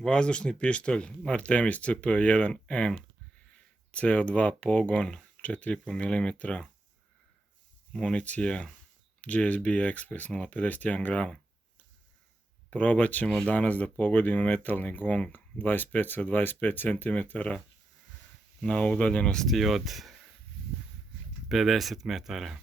Vazdušni pištolj Artemis CP1M CO2 pogon 4,5 mm, municija GSB Express 0,51 grama. Probat ćemo danas da pogodimo metalni gong 25 sa 25 cm na udaljenosti od 50 metara.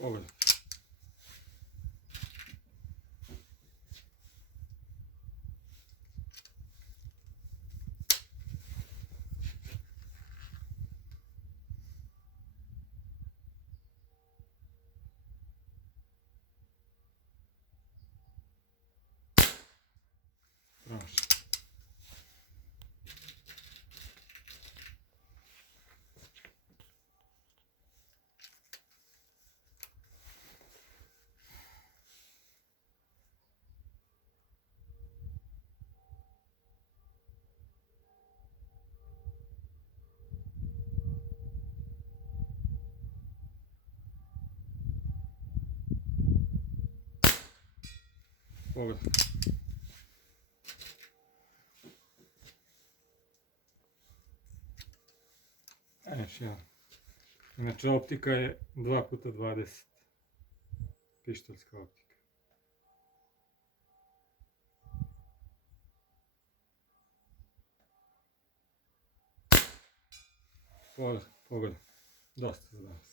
Pogledaj. Prošlo. Pogledaj. Još jedan. Inače optika je 2x20. Pištoljska optika. Pogledaj. Dosta za danas.